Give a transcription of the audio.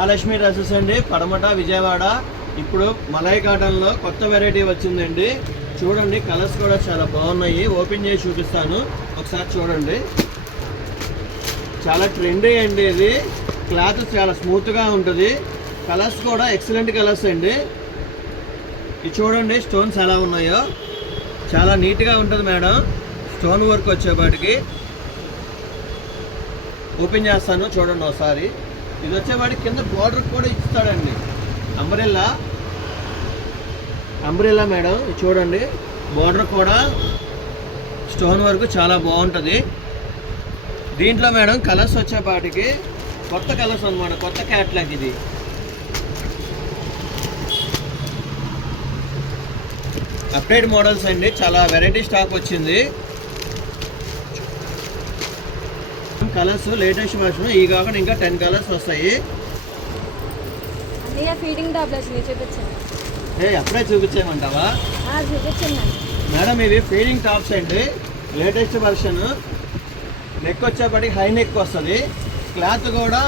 Mahalakshmi dresses అండి, పడమట, విజయవాడ. ఇప్పుడు మలై కాటన్లో కొత్త వెరైటీ వచ్చిందండి. చూడండి, కలర్స్ కూడా చాలా బాగున్నాయి. ఓపెన్ చేసి చూపిస్తాను, ఒకసారి చూడండి. చాలా ట్రెండీ అండి ఇది. క్లాత్ చాలా స్మూత్గా ఉంటుంది. కలర్స్ కూడా ఎక్సలెంట్ కలర్స్ అండి. ఇది చూడండి, స్టోన్స్ ఎలా ఉన్నాయో చాలా నీట్గా ఉంటుంది మేడం. స్టోన్ వర్క్ వచ్చేపాటికి ఓపెన్ చేస్తాను, చూడండి ఒకసారి. ఇది వచ్చేవాడికి కింద బార్డర్ కూడా ఇస్తాడండి. Umbrella madam. ఇది చూడండి, బార్డర్ కూడా స్టోన్ వర్క్ చాలా బాగుంటుంది. దీంట్లో మేడం కలర్స్ వచ్చేపాటికి కొత్త కలర్స్ అన్నమాట, కొత్త క్యాట్లాగ్ ఇది. అప్డేట్ మోడల్స్ అండి, చాలా వెరైటీ స్టాక్ వచ్చింది. Colours latest version. ఈ కాకుండా ఇంకా 10 కలర్స్ వస్తాయి. ఫీడింగ్ టాప్లెట్స్ చూపించండి. అప్పుడే చూపించేయమంటావా? చూపించండి మేడం. ఇవి ఫీడింగ్ టాప్స్ అండి, లేటెస్ట్ వర్షన్. నెక్ వచ్చేప్పటికి హై నెక్ వస్తుంది. క్లాత్ కూడా